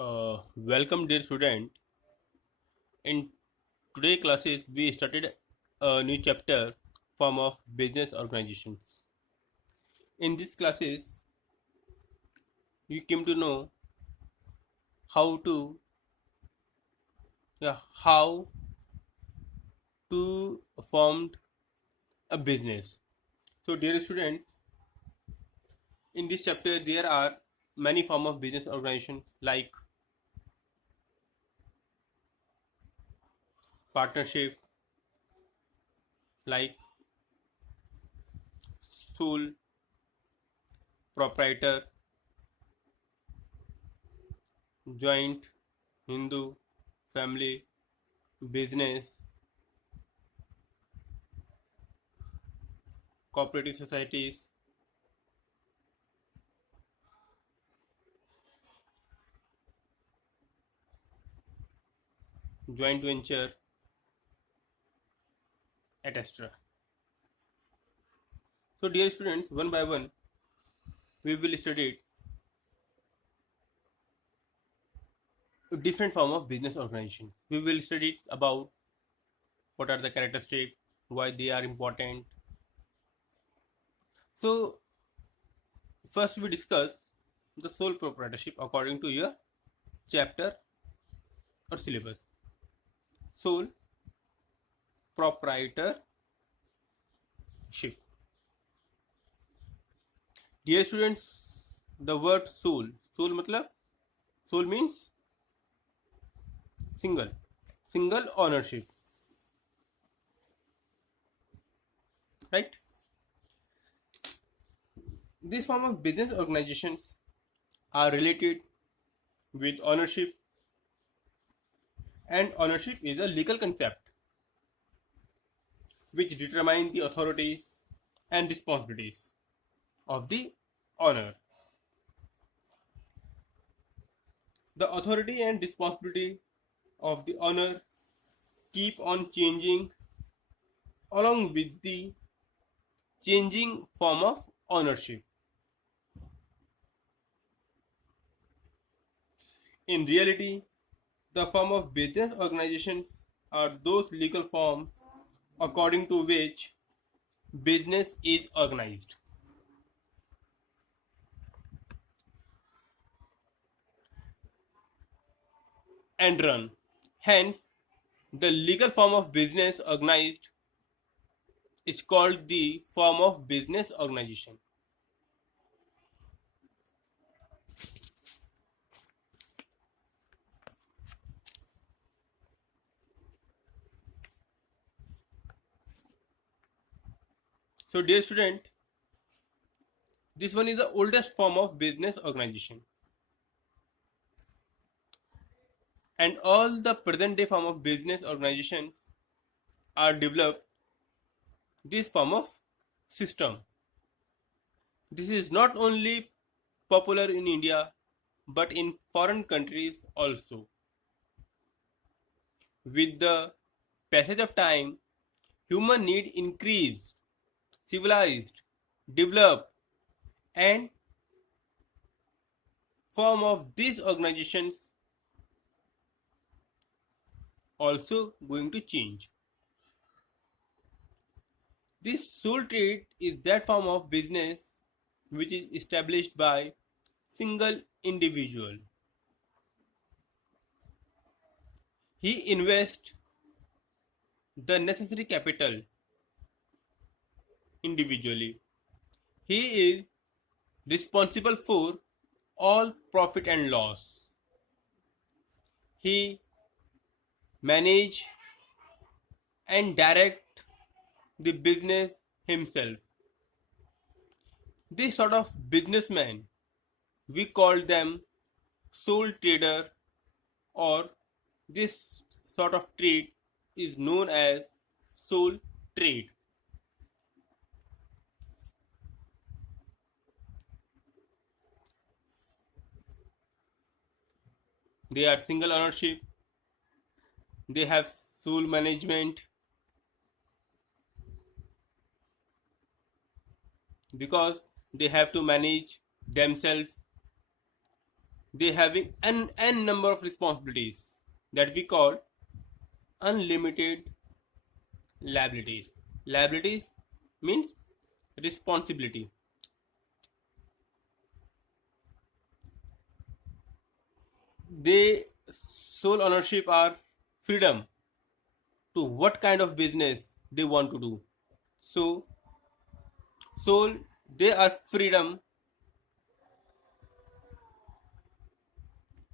Welcome, dear student. In today classes, we started a new chapter form of business organizations. In these classes, you came to know how to how to form a business. So, dear students, in this chapter there are many form of business organizations like partnership, like sole proprietor, joint, Hindu, family, business, cooperative societies, joint venture, etc. So, dear students, one by one, we will study different form of business organization. We will study about what are the characteristics, why they are important. So, first we discuss the sole proprietorship according to your chapter or syllabus. Sole proprietorship. Dear students, the word soul मतलब soul means single ownership, right? This form of business organizations are related with ownership, and ownership is a legal concept which determines the authorities and responsibilities of the owner. The authority and responsibility of the owner keep on changing along with the changing form of ownership. In reality, the form of business organizations are those legal forms according to which business is organized and run. Hence, the legal form of business organized is called the form of business organization. So, dear student, this one is the oldest form of business organization, and all the present day form of business organizations are developed this form of system. This is not only popular in India but in foreign countries also. With the passage of time, human need increased, civilized, developed, and form of these organizations also going to change. This sole trade is that form of business which is established by single individual. He invests the necessary capital individually. He is responsible for all profit and loss. He manage and direct the business himself. This sort of businessman, we call them sole trader, or this sort of trade is known as sole trade. They are single ownership, they have sole management because they have to manage themselves. they having n number of responsibilities that we call unlimited liabilities. Liabilities means responsibility. They sole ownership are freedom to what kind of business they want to do. So sole they are freedom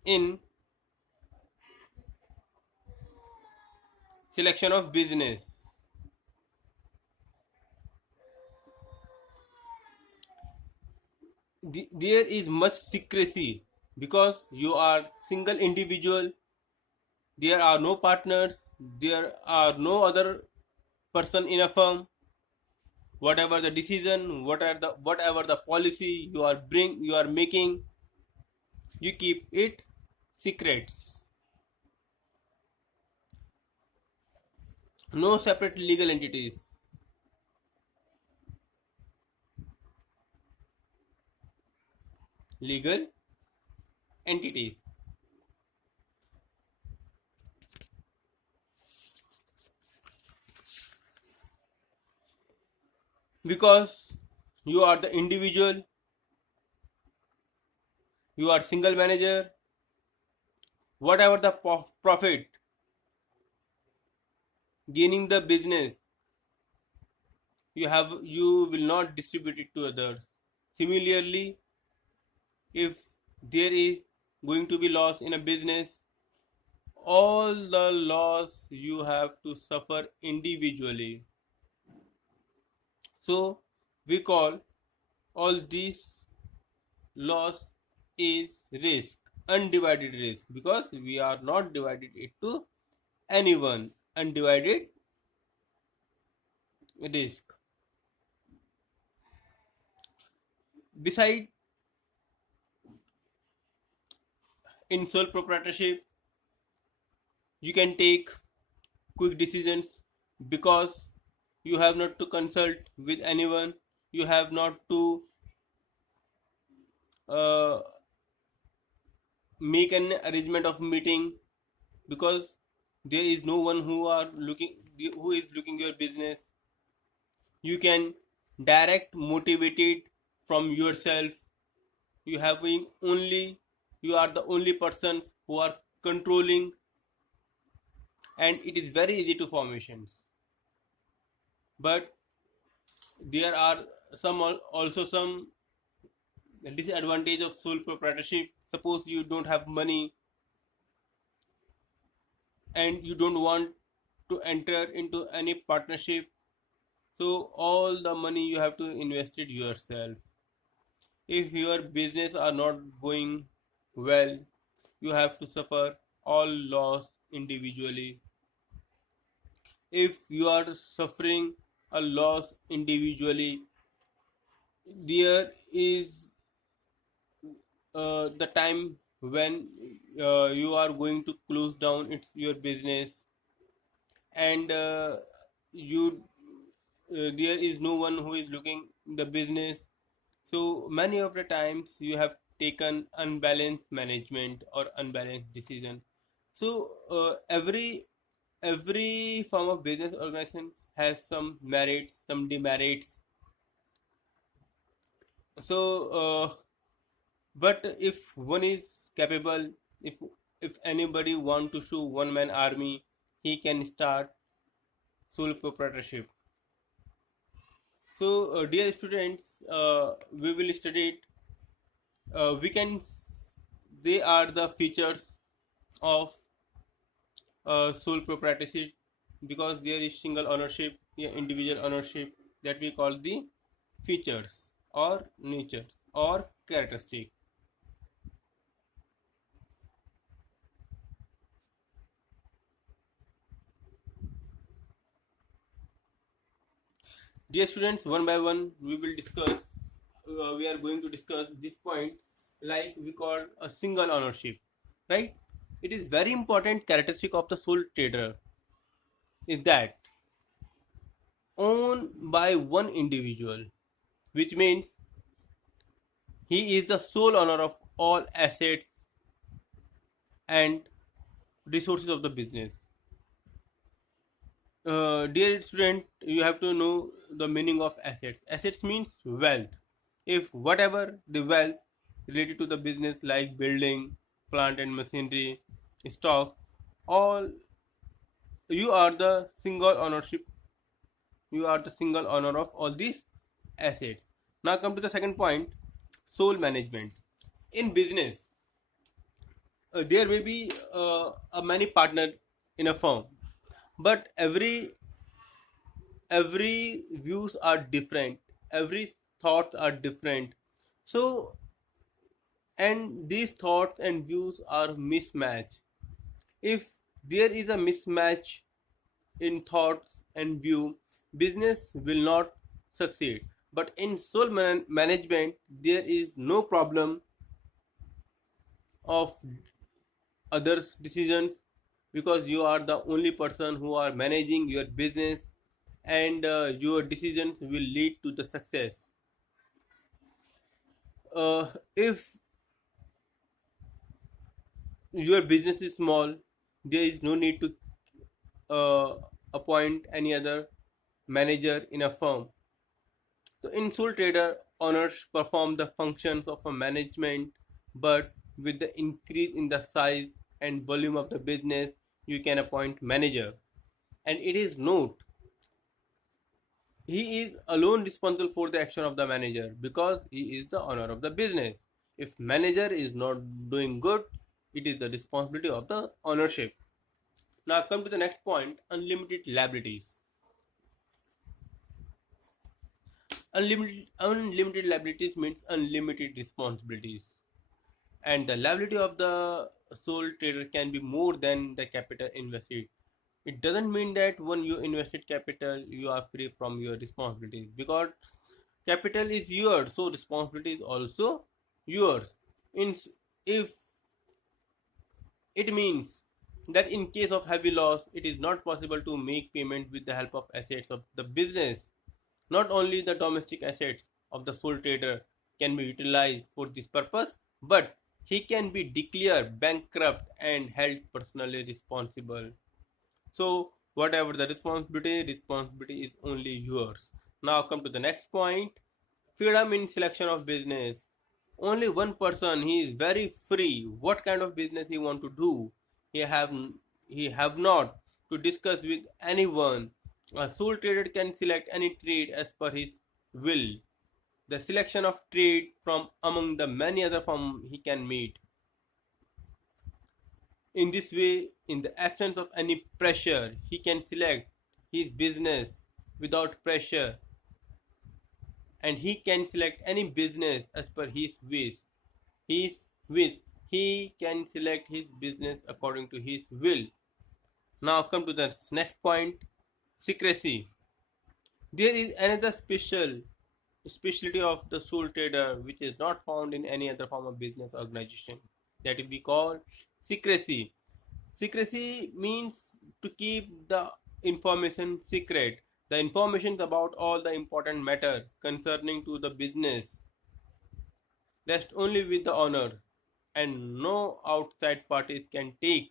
in selection of business. There is much secrecy because you are single individual. There are no partners, there are no other person in a firm. Whatever the decision, whatever the policy you are making, you keep it secrets. No separate legal entities. Legal entities. Because you are the individual, you are single manager, whatever the profit gaining the business, you will not distribute it to others. Similarly, if there is going to be loss in a business, all the loss you have to suffer individually. So we call all these loss is risk, undivided risk, because we are not divided it to anyone. Undivided risk. Beside, in sole proprietorship, you can take quick decisions because you have not to consult with anyone, you have not to uh, make an arrangement of meeting, because there is no one who is looking your business. You can direct motivate it from yourself. You are the only persons who are controlling, and it is very easy to formations. But there are also some disadvantage of sole proprietorship. Suppose you don't have money and you don't want to enter into any partnership, so all the money you have to invest it yourself. If your business are not going well, you have to suffer all loss individually. If you are suffering a loss individually, there is the time when you are going to close down your business, and you there is no one who is looking the business. So many of the times you have taken unbalanced management or unbalanced decision. So every form of business organization has some merits, some demerits. So but if one is capable, if anybody want to show one man army, he can start sole proprietorship. So dear students, we will study it. We can They are the features of sole proprietorship, because there is single ownership, yeah, individual ownership, that we call the features or natures or characteristic. Dear students, one by one we will discuss. We are going to discuss this point, like we call a single ownership, right? It is very important characteristic of the sole trader is that owned by one individual, which means he is the sole owner of all assets and resources of the business. Dear student, you have to know the meaning of assets. Assets means wealth. If whatever the wealth related to the business like building, plant and machinery, stock, all you are the single ownership. You are the single owner of all these assets. Now come to the second point, soul management. In business, there may be a many partner in a firm, but every views are different, every thoughts are different. So and these thoughts and views are mismatched. If there is a mismatch in thoughts and view, business will not succeed. But in soul management, there is no problem of others' decisions, because you are the only person who are managing your business, and your decisions will lead to the success. If your business is small, there is no need to appoint any other manager in a firm. So in sole trader, owners perform the functions of a management, but with the increase in the size and volume of the business, you can appoint manager. And it is note, he is alone responsible for the action of the manager because he is the owner of the business. If manager is not doing good, it is the responsibility of the ownership. Now come to the next point, unlimited liabilities. Unlimited liabilities means unlimited responsibilities. And the liability of the sole trader can be more than the capital invested. It doesn't mean that when you invested capital, you are free from your responsibilities, because capital is yours, so responsibility is also yours. In, if it means that in case of heavy loss, it is not possible to make payment with the help of assets of the business. Not only the domestic assets of the sole trader can be utilized for this purpose, but he can be declared bankrupt and held personally responsible. So, whatever the responsibility is only yours. Now, come to the next point, freedom in selection of business. Only one person, he is very free what kind of business he want to do. He have not to discuss with anyone. A sole trader can select any trade as per his will. The selection of trade from among the many other firms he can meet. In this way, in the absence of any pressure, he can select his business without pressure, and he can select any business as per his wish. His wish. He can select his business according to his will. Now come to the next point, secrecy. There is another specialty of the sole trader which is not found in any other form of business organization, that we call secrecy. Secrecy means to keep the information secret. The information about all the important matter concerning to the business rest only with the owner, and no outside parties can take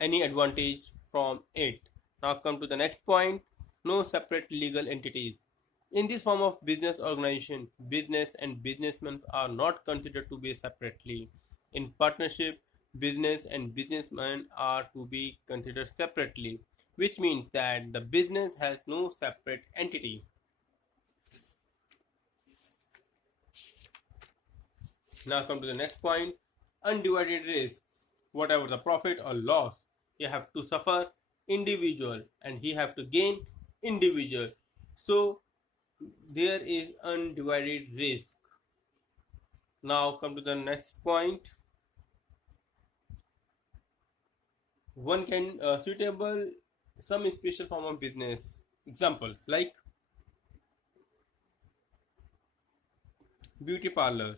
any advantage from it. Now come to the next point, no separate legal entities. In this form of business organization, business and businessmen are not considered to be separately. In partnership, business and businessmen are to be considered separately, which means that the business has no separate entity. Now come to the next point, undivided risk. Whatever the profit or loss, you have to suffer individual and he have to gain individual. So there is undivided risk. Now come to the next point. One can suitable some special form of business. Examples like beauty parlor,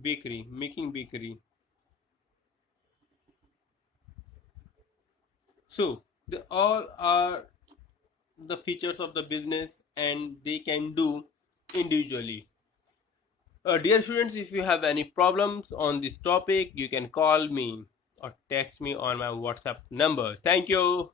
bakery, making bakery. So they all are the features of the business, and they can do individually. Dear students, if you have any problems on this topic, you can call me or text me on my WhatsApp number. Thank you.